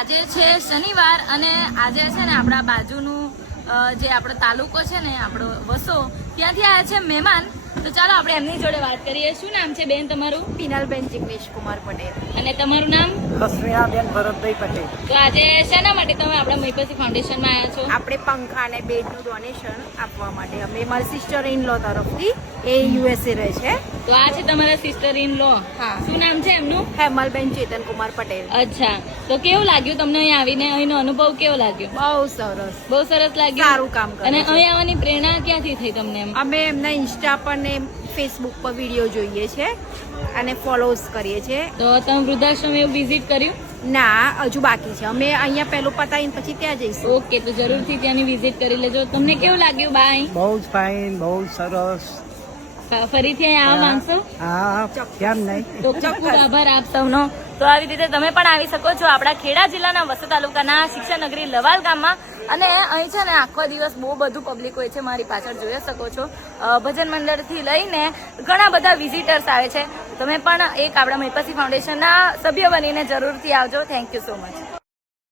આજે છે શનિવાર અને આજે છે ને આપણા બાજુનું જે આપણો તાલુકો છે ને આપણો વસો ત્યાંથી આવ્યા છે મહેમાન. તો ચાલો આપણે એમની જોડે વાત કરીએ. શું નામ છે બેન તમારું? પિનલબેન જિગ્નેશ કુમાર પટેલ. અને તમારું નામ? હસમીનાબેન ભરતભાઈ પટેલ. તો આજે શેના માટે તમે આપણા મહીપતિ ફાઉન્ડેશનમાં આવ્યા છો? આપણે પંખા અને બેડનું ડોનેશન આપવા માટે. અમે મારી સિસ્ટર ઇન લો તરફથી, એ યુએસએ રહે છે. તો આ છે તમારા સિસ્ટર ઇન લો. હા. શું નામ છે એમનું? હેમલબેન ચેતન કુમાર પટેલ. અચ્છા, તો કેવું લાગ્યું તમને અહીં આવીને? અહીંનો અનુભવ કેવો લાગ્યો? બહુ સરસ, બહુ સરસ લાગ્યું. સારું કામ કરે અને છે. અહીં આવવાની પ્રેરણા ક્યાંથી થઈ તમને એમ? અમે એમના ઇન્સ્ટા પર ને ફેસબુક પર વિડીયો જોઈએ છે અને ફોલોઝ કરીએ છીએ. તો તમે વૃદ્ધાશ્રમ એવું વિઝિટ કર્યું? ના, હજુ બાકી છે. અમે અહીંયા પહેલું પતાવીને પછી ત્યાં જઈશું. ઓકે, તો જરૂરથી ત્યાંની વિઝિટ કરી લેજો. તમને કેવું લાગ્યું બા અહીં? બહુ જ ફાઇન, બહુ જ સરસ. ફરીથી અહીં આવવા માંગશો? હા, કેમ નહીં? તો ખૂબ ખૂબ આભાર આપ સૌનો. તો આવી રીતે તમે પણ આવી શકો છો આપણા ખેડા જિલ્લાના વસો તાલુકાના શિક્ષણ નગરી લવાલ ગામમાં. અને અહીં છે ને આખો દિવસ બહુ બધું પબ્લિક હોય છે. મારી પાછળ જોઈ શકો છો. ભજન મંડળથી લઈને ઘણા બધા વિઝિટર્સ આવે છે. તમે પણ એક આપણા મહીપતિ ફાઉન્ડેશનના સભ્ય બનીને જરૂરથી આવજો. Thank you so much.